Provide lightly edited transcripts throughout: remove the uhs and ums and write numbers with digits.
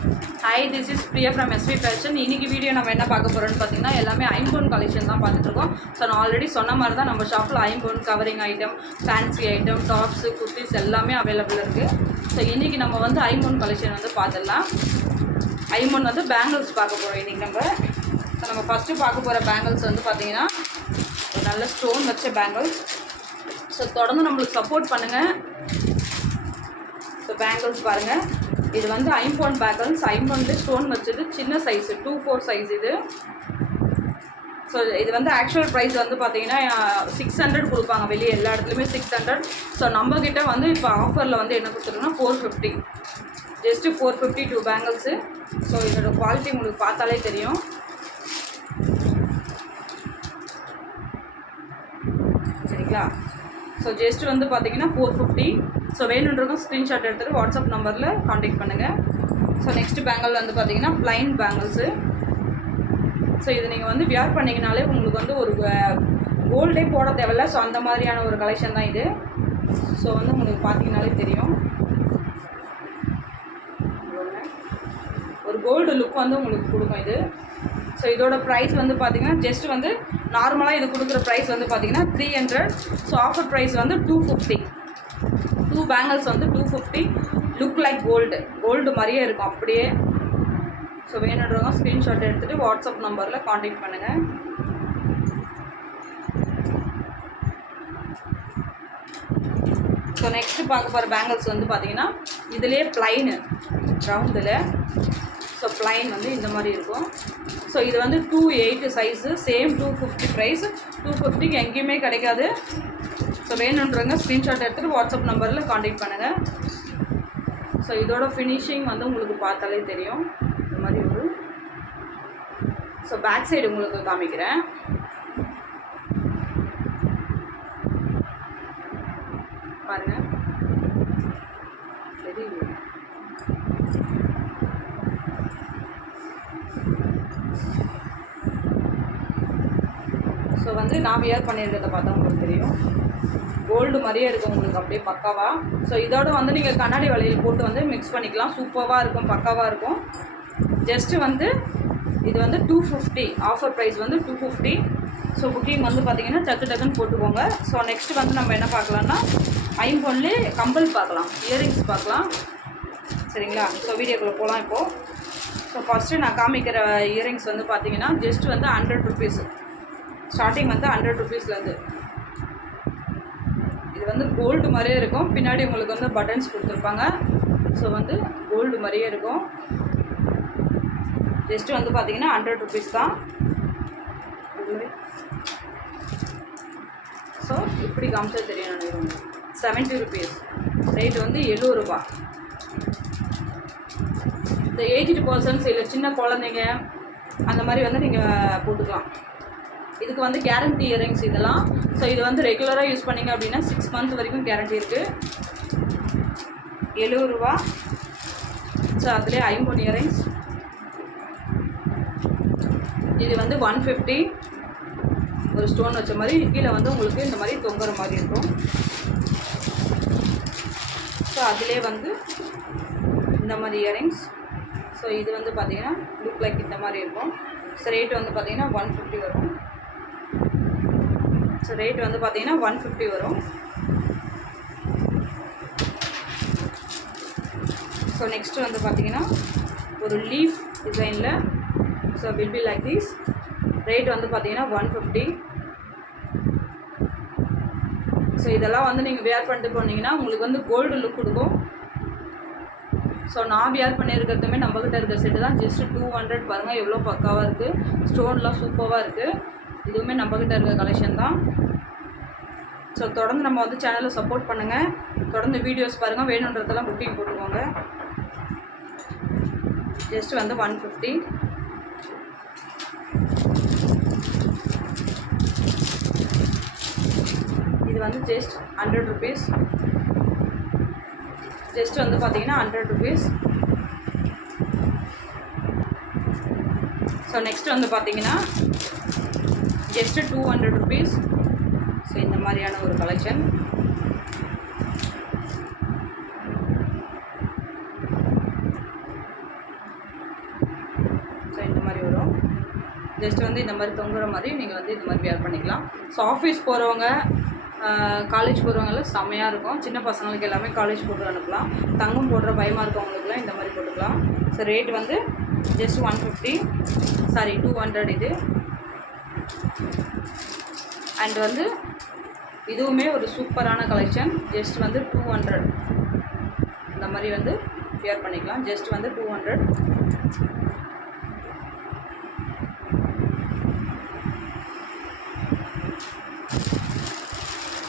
Hi, this is Priya from SV Fashion. இன்னைக்கு video நம்ம என்ன பார்க்க போறோம்னு பார்த்தீங்கன்னா எல்லாமே ஐம்பொன் கலெக்ஷன் தான் பார்த்துட்டு இருக்கோம். ஸோ நான் ஆல்ரெடி சொன்ன மாதிரி தான் நம்ம ஷாப்பில் ஐம்பொன் covering item, fancy item, tops, kurtis எல்லாமே அவைலபிள் இருக்குது. ஸோ இன்றைக்கி நம்ம வந்து ஐம்பொன் கலெக்ஷன் வந்து பார்த்துடலாம். ஐம்பொன் வந்து பேங்கிள்ஸ் பார்க்க போகிறோம் இன்றைக்கி நம்ம. ஸோ நம்ம ஃபஸ்ட்டு பார்க்க போகிற பேங்கிள்ஸ் வந்து பார்த்திங்கன்னா ஒரு நல்ல ஸ்டோன் வச்ச பேங்கிள்ஸ். ஸோ தொடர்ந்து நம்மளுக்கு சப்போர்ட் பண்ணுங்கள். ஸோ பேங்கிள்ஸ் பாருங்கள், இது வந்து ஐம்பொன் பேங்கிள்ஸ். ஐம்பொன்ல ஸ்டோன் வச்சது சின்ன சைஸு 2/4 சைஸ் இது. ஸோ இது வந்து ஆக்சுவல் ப்ரைஸ் வந்து பார்த்தீங்கன்னா 600 கொடுப்பாங்க வெளியே எல்லா இடத்துலையுமே 600. ஸோ நம்மக்கிட்ட வந்து இப்போ ஆஃபரில் வந்து என்ன கொடுத்துருக்கோன்னா 450, ஜஸ்ட்டு 450 2 பேங்கிள்ஸு. ஸோ இதோட குவாலிட்டி உங்களுக்கு பார்த்தாலே தெரியும். சரிங்களா? ஸோ ஜஸ்ட் வந்து பார்த்தீங்கன்னா 450. ஸோ வேணுன்றதும் ஸ்க்ரீன்ஷாட் எடுத்துகிட்டு வாட்ஸ்அப் நம்பரில் காண்டாக்ட் பண்ணுங்கள். ஸோ நெக்ஸ்ட் பேங்கிள் வந்து பார்த்தீங்கன்னா ப்ளைன் பேங்கிள்ஸு. ஸோ இது நீங்கள் வந்து வியர் பண்ணிங்கனாலே உங்களுக்கு வந்து ஒரு கோல்டே போட தேவையில்ல. ஸோ அந்த மாதிரியான ஒரு கலெக்ஷன் தான் இது. ஸோ வந்து உங்களுக்கு பார்த்தீங்கனாலே தெரியும், ஒரு கோல்டு லுக் வந்து உங்களுக்கு கொடுக்கும் இது. ஸோ இதோட ப்ரைஸ் வந்து பார்த்திங்கன்னா ஜஸ்ட் வந்து நார்மலாக இது கொடுக்குற ப்ரைஸ் வந்து பார்த்திங்கன்னா 300. ஸோ ஆஃபர் ப்ரைஸ் வந்து 250. 2 பேங்கிள்ஸ் வந்து 250. லுக் லைக் கோல்டு மாதிரியே இருக்கும் அப்படியே. ஸோ வேணுன்றவங்க ஸ்க்ரீன்ஷாட் எடுத்துகிட்டு வாட்ஸ்அப் நம்பரில் காண்டாக்ட் பண்ணுங்கள். ஸோ நெக்ஸ்ட்டு பார்க்க போகிற பேங்கிள்ஸ் வந்து பார்த்திங்கன்னா இதிலே ப்ளைனு ரவுண்டில். ஸோ ப்ளைன் வந்து இந்த மாதிரி இருக்கும். ஸோ இது வந்து 2/8 சைஸு, சேம் 250 ப்ரைஸ். 250க்கு எங்கேயுமே கிடைக்காது. ஸோ வேணுன்றவங்க ஸ்க்ரீன்ஷாட் எடுத்துகிட்டு வாட்ஸ்அப் நம்பரில் காண்டாக்ட் பண்ணுங்கள். ஸோ இதோட ஃபினிஷிங் வந்து உங்களுக்கு பார்த்தாலே தெரியும் இந்த மாதிரி ஒரு. ஸோ பேக் சைடு உங்களுக்கு காமிக்கிறேன். பாருங்கள், தெரியுது. ஸோ வந்து நான் வியர் பண்ணியிருக்கிறத பார்த்தா உங்களுக்கு தெரியும், கோல்டு மாதிரியே இருக்கும் உங்களுக்கு அப்படியே பக்காவாக. ஸோ இதோட வந்து நீங்கள் கண்ணாடி வளையல் போட்டு வந்து மிக்ஸ் பண்ணிக்கலாம். சூப்பராக இருக்கும், பக்காவாக இருக்கும். ஜஸ்ட்டு வந்து இது வந்து 250, ஆஃபர் ப்ரைஸ் வந்து 250. ஸோ புக்கிங் வந்து பார்த்திங்கன்னா டக்குன்னு போட்டுக்கோங்க. ஸோ நெக்ஸ்ட்டு வந்து நம்ம என்ன பார்க்கலான்னா ஐம்பொன்லே கம்பல் பார்க்கலாம், இயரிங்ஸ் பார்க்கலாம். சரிங்களா? ஸோ வீடியோக்குள்ளே போகலாம் இப்போது. ஸோ ஃபஸ்ட்டு நான் காமிக்கிற இயரிங்ஸ் வந்து பார்த்திங்கன்னா ஜஸ்ட் வந்து 100 ருபீஸ். ஸ்டார்டிங் வந்து 100 ருபீஸ்லேருந்து. இது வந்து கோல்டு மாதிரியே இருக்கும். பின்னாடி உங்களுக்கு வந்து பட்டன்ஸ் கொடுத்துருப்பாங்க. ஸோ வந்து கோல்டு மாதிரியே இருக்கும். ஜஸ்ட்டு வந்து பார்த்திங்கன்னா 100 ருபீஸ் தான். ஸோ இப்படி காமிச்சா தெரியும் நினைக்கிறோம். 70 ருபீஸ். ரேட் வந்து 70 ரூபா. இந்த 80% இல்லை சின்ன குழந்தைங்க அந்த மாதிரி வந்து நீங்கள் போட்டுக்கலாம். இதுக்கு வந்து கேரண்டி இயரிங்ஸ் இதெல்லாம். ஸோ இது வந்து ரெகுலராக யூஸ் பண்ணிங்க அப்படின்னா 6 மந்த் வரைக்கும் கேரண்டி இருக்குது. 70 ரூபா. ஸோ அதிலே ஐம்பொன் இயரிங்ஸ். இது வந்து 150. ஒரு ஸ்டோன் வச்ச மாதிரி கீழே வந்து உங்களுக்கு இந்த மாதிரி தொங்குற மாதிரி இருக்கும். ஸோ அதிலே வந்து இந்த மாதிரி இயரிங்ஸ். ஸோ இது வந்து பார்த்திங்கன்னா லுக் லைக் இந்த மாதிரி இருக்கும். ஸோ ரேட் வந்து பார்த்திங்கன்னா 150 வரும். ஸோ ரேட் வந்து பார்த்திங்கன்னா 150 வரும். ஸோ நெக்ஸ்ட்டு வந்து பார்த்திங்கன்னா ஒரு லீஃப் டிசைனில். So will be like this. Rate வந்து பார்த்திங்கன்னா 150. ஸோ இதெல்லாம் வந்து நீங்கள் வியர் பண்ணிட்டு போனீங்கன்னா உங்களுக்கு வந்து கோல்டு லுக் கொடுக்கும். ஸோ நான் வியர் பண்ணியிருக்கிறதுமே நம்மக்கிட்ட இருக்கிற செட்டு தான். ஜஸ்ட்டு 200. பாருங்கள் எவ்வளோ பக்காவாக இருக்குது. ஸ்டோன்லாம் சூப்பராக இருக்குது. இதுவுமே நம்மக்கிட்ட இருக்கிற கலெக்ஷன் தான். ஸோ தொடர்ந்து நம்ம வந்து சேனலை சப்போர்ட் பண்ணுங்கள். தொடர்ந்து வீடியோஸ் பாருங்கள். வேணுன்றதெல்லாம் புக்கிங் போட்டுக்கோங்க. ஜஸ்ட் வந்து 150. இது வந்து ஜஸ்ட் 100 ருபீஸ். ஜஸ்ட் வந்து பார்த்தீங்கன்னா 100 ருபீஸ். ஸோ நெக்ஸ்ட் வந்து பார்த்தீங்கன்னா ஜஸ்ட்டு 200 ருபீஸ். ஸோ இந்த மாதிரியான ஒரு கலெக்ஷன். இந்த மாதிரி வரும். ஜஸ்ட் வந்து இந்த மாதிரி தொங்குற மாதிரி நீங்கள் வந்து இந்த மாதிரி வேர் பண்ணிக்கலாம். ஸோ ஆஃபீஸ் போகிறவங்க, காலேஜ் போகிறவங்களாம் செம்மையாக இருக்கும். சின்ன பசங்களுக்கு எல்லாமே காலேஜ் போட்டு அனுப்பலாம். தங்கம் போடுற பயமாக இருக்கவங்களுக்குலாம் இந்த மாதிரி போட்டுக்கலாம். ஸோ ரேட் வந்து ஜஸ்ட் 150, சாரி 200 இது. அண்ட் வந்து இதுவுமே ஒரு சூப்பரான கலெக்ஷன். ஜஸ்ட் வந்து 200 இந்த மாதிரி வந்து வியர் பண்ணிக்கலாம். ஜஸ்ட் வந்து 200.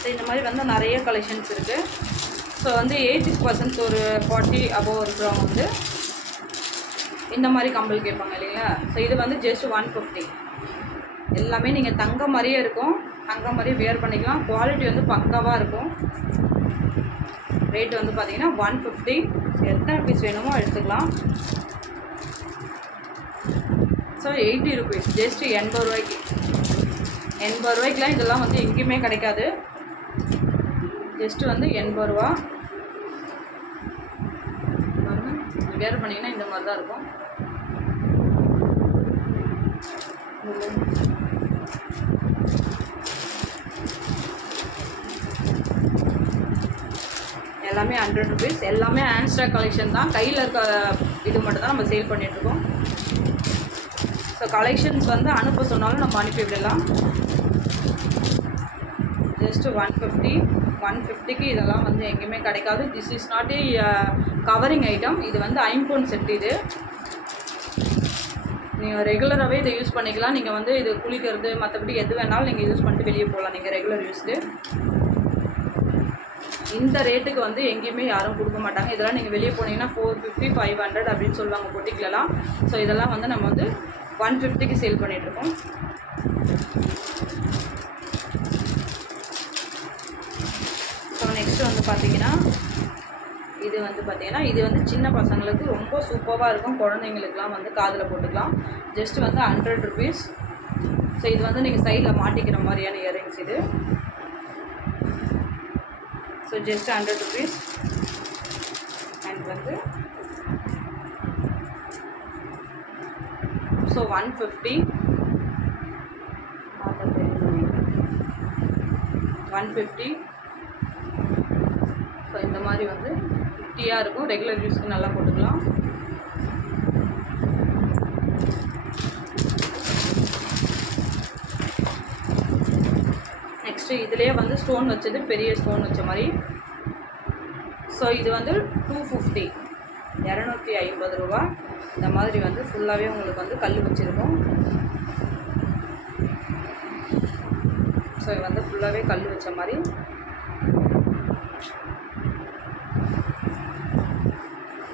ஸோ இந்த மாதிரி வந்து நிறைய கலெக்ஷன்ஸ் இருக்குது. ஸோ வந்து ஏஜ் பர்சன்ஸ் ஒரு 40 அபோவ் இருக்கிறவங்க வந்து இந்த மாதிரி கம்பல் கேட்பாங்க இல்லைங்களா. ஸோ இது வந்து ஜஸ்ட் 150. எல்லாமே நீங்கள் தங்க மாதிரியே இருக்கும், தங்க மாதிரியே வியர் பண்ணிக்கலாம். குவாலிட்டி வந்து பக்காவாக இருக்கும். ரேட் வந்து பார்த்தீங்கன்னா 150. எத்தனை பீஸ் வேணுமோ எடுத்துக்கலாம். ஸோ 80 ருபீஸ், ஜஸ்ட் 80 ரூபாய்க்கு. 80 ரூபாய்க்குலாம் இதெல்லாம் வந்து எங்கேயுமே கிடைக்காது. ஜஸ்ட்டு வந்து 80 ரூபா. வியர் பண்ணிங்கன்னா இந்த மாதிரி தான் இருக்கும். எல்லாமே 100 ருபீஸ். எல்லாமே ஹேண்ட்ஸ்டாக் கலெக்ஷன் தான். கையில் இருக்க இது மட்டும் தான் நம்ம சேல் பண்ணிகிட்ருக்கோம். ஸோ கலெக்ஷன்ஸ் வந்து அனுப்ப சொன்னாலும் நம்ம அனுப்பிவிடலாம். ஜஸ்ட்டு 150க்கு இதெல்லாம் வந்து எங்கேயுமே கிடைக்காது. This is not a covering item. இது வந்து ஐம்பொன் செட். இது நீங்கள் ரெகுலராகவே இதை யூஸ் பண்ணிக்கலாம். நீங்கள் வந்து இது குளிக்கிறது மற்றபடி எது வேணாலும் நீங்கள் யூஸ் பண்ணிட்டு வெளியே போகலாம். நீங்கள் ரெகுலர் யூஸ்க்கு இந்த ரேட்டுக்கு வந்து எங்கேயுமே யாரும் கொடுக்க மாட்டாங்க. இதெல்லாம் நீங்கள் வெளியே போனீங்கன்னா 450, 500 அப்படின்னு சொல்லுவாங்க பொட்டிக்கிலலாம். ஸோ இதெல்லாம் வந்து நம்ம வந்து 150க்கு சேல் பண்ணிகிட்ருக்கோம். ஸோ நெக்ஸ்ட்டு வந்து பார்த்திங்கன்னா இது வந்து சின்ன பசங்களுக்கு ரொம்ப சூப்பராக இருக்கும். குழந்தைங்களுக்குலாம் வந்து காதில் போட்டுக்கலாம். ஜஸ்ட் வந்து 100 ருபீஸ். ஸோ இது வந்து நீங்கள் சைடில் மாட்டிக்கிற மாதிரியான இயரிங்ஸ் இது. So just 100 rupees. அண்ட் வந்து ஸோ 150, 150. ஸோ இந்த மாதிரி வந்து 50யாக இருக்கும். ரெகுலர் யூஸ்க்கு நல்லா போட்டுக்கலாம். நெக்ஸ்ட்டு இதுலேயே வந்து ஸ்டோன் வச்சது, பெரிய ஸ்டோன் வச்ச மாதிரி. ஸோ இது வந்து 250, 250 ரூபா. இந்த மாதிரி வந்து ஃபுல்லாகவே உங்களுக்கு வந்து கல் வச்சுருக்கும். ஸோ இது வந்து ஃபுல்லாகவே கல் வச்ச மாதிரி.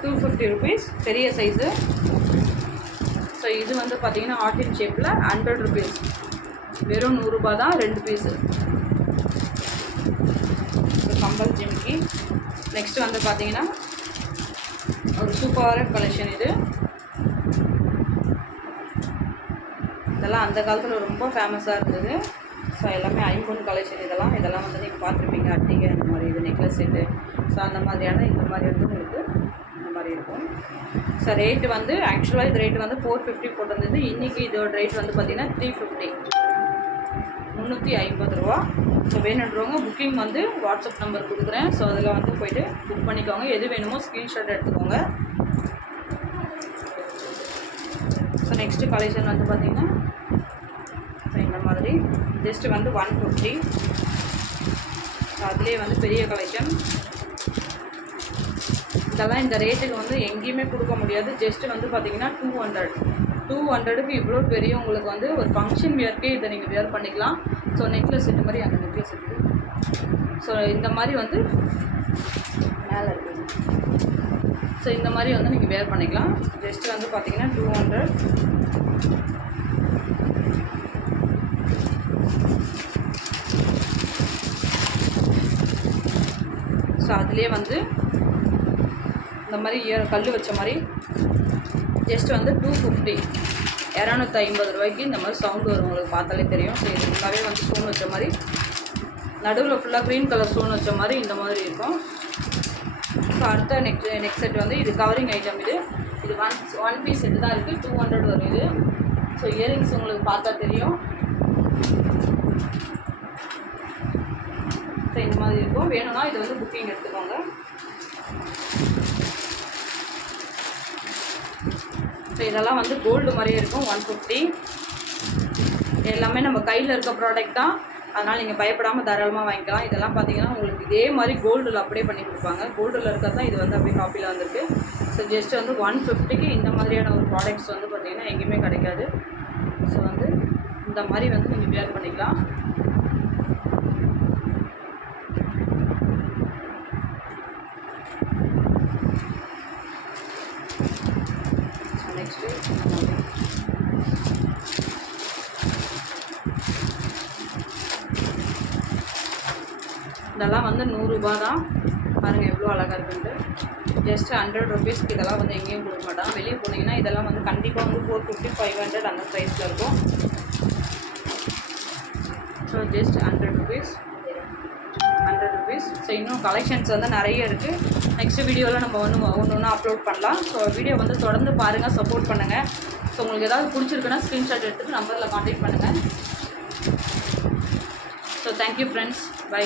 ₹250 பெரிய சைஸு. ஸோ இது வந்து பார்த்திங்கன்னா ஆர்டின் ஷேப்பில் 100 ருபீஸ். வெறும் 100 ரூபா தான் 2 பீஸு. கம்பல் ஜிமிக்கி. நெக்ஸ்ட்டு வந்து பார்த்திங்கன்னா ஒரு சூப்பரான கலெக்ஷன் இது. இதெல்லாம் அந்த காலத்தில் ரொம்ப ஃபேமஸாக இருந்தது. ஸோ எல்லாமே ஐம்பொன் கலெக்ஷன். இதெல்லாம் வந்து நீங்கள் பார்த்துருப்பீங்க. அட்டிகை அந்த மாதிரி, இது நெக்லஸ் செட்டு. ஸோ அந்த மாதிரியான இந்த மாதிரி வந்து உங்களுக்கு இந்த மாதிரி இருக்கும். ஸோ ரேட்டு வந்து ஆக்சுவலாக இது ரேட்டு வந்து 450 போட்டிருந்தது. இன்றைக்கி இதோட ரேட் வந்து பார்த்திங்கன்னா 350, 350 ரூபா. ஸோ வேணுன்றவங்க புக்கிங் வந்து வாட்ஸ்அப் நம்பர் கொடுக்குறேன். ஸோ அதில் வந்து போய்ட்டு புக் பண்ணிக்கோங்க. எது வேணுமோ ஸ்க்ரீன்ஷாட் எடுத்துக்கோங்க. ஸோ நெக்ஸ்ட்டு கலெக்ஷன் வந்து பார்த்திங்கன்னா இந்த மாதிரி ஜஸ்ட்டு வந்து 150. ஸோ அதுலேயே வந்து பெரிய கலெக்ஷன். இதெல்லாம் இந்த ரேட்டுக்கு வந்து எங்கேயுமே கொடுக்க முடியாது. ஜஸ்ட்டு வந்து பார்த்திங்கன்னா 200க்கு இவ்வளோ பெரிய உங்களுக்கு வந்து ஒரு ஃபங்க்ஷன் வியர்க்கே இதை நீங்கள் வியர் பண்ணிக்கலாம். ஸோ நெக்லஸ் செட்டு மாதிரி அந்த நெக்லஸ் செட்டு. ஸோ இந்த மாதிரி வந்து மேலே இருக்குது. ஸோ இந்த மாதிரி வந்து நீங்கள் வியர் பண்ணிக்கலாம். ஜஸ்ட்டு வந்து பார்த்திங்கன்னா 200. ஸோ அதுலேயே வந்து இந்த மாதிரி கல் வச்ச மாதிரி ஜஸ்ட் வந்து 250, 250 ரூபாய்க்கு இந்த மாதிரி சவுண்டு வரும். உங்களுக்கு பார்த்தாலே தெரியும். ஸோ இது ஃபுல்லாகவே வந்து ஸ்டோன் வச்ச மாதிரி, நடுவில் ஃபுல்லாக க்ரீன் கலர் ஸ்டோன் வச்ச மாதிரி இந்த மாதிரி இருக்கும். ஸோ அடுத்த நெக்ஸ்ட் செட் வந்து இது கவரிங் ஐட்டம். இது ஒன் பீஸ் செட்டு தான் இருக்குது, 200 வரும் இது. ஸோ இயரிங்ஸ் உங்களுக்கு பார்த்தா தெரியும். ஸோ இந்த மாதிரி இருக்கும். வேணும்னா இது வந்து புக்கிங் எடுத்துக்கோங்க. ஸோ இதெல்லாம் வந்து கோல்டு மாதிரியே இருக்கும், 150. எல்லாமே நம்ம கையில் இருக்க ப்ராடக்ட் தான், அதனால் நீங்கள் பயப்படாமல் தாராளமாக வாங்கிக்கலாம். இதெல்லாம் பார்த்தீங்கன்னா உங்களுக்கு இதே மாதிரி கோல்டில் அப்படியே பண்ணி கொடுப்பாங்க. கோல்டில் இருக்கிறது தான் இது வந்து அப்படியே காப்பியில் வந்திருக்கு. ஸோ ஜஸ்ட் வந்து 150க்கு இந்த மாதிரியான ஒரு ப்ராடக்ட்ஸ் வந்து பார்த்திங்கன்னா எங்கேயுமே கிடைக்காது. ஸோ வந்து இந்த மாதிரி வந்து நீங்கள் வியர் பண்ணிக்கலாம். நெக்ஸ்ட்டு இதெல்லாம் வந்து 100 ரூபா தான். பாருங்கள் எவ்வளோ அழகாக இருக்குன்ட்டு. ஜஸ்ட் 100 ருபீஸ்க்கு இதெல்லாம் வந்து எங்கேயும் கொடுக்க மாட்டாங்க. வெளியே போனீங்கன்னா இதெல்லாம் வந்து கண்டிப்பாக வந்து 450, 500 அந்த ப்ரைஸில் இருக்கும். So just 100 rupees. ஸோ இன்னும் கலெக்ஷன்ஸ் வந்து நிறைய இருக்குது. நெக்ஸ்ட் வீடியோவில் நம்ம வந்து ஒன்று ஒன்றா அப்லோட் பண்ணலாம். ஸோ வீடியோ வந்து தொடர்ந்து பாருங்கள், சப்போர்ட் பண்ணுங்கள். ஸோ உங்களுக்கு ஏதாவது பிடிச்சிருக்குன்னா ஸ்க்ரீன்ஷாட் எடுத்துகிட்டு நம்பரில் கான்டாக்ட் பண்ணுங்கள். So thank you friends, by.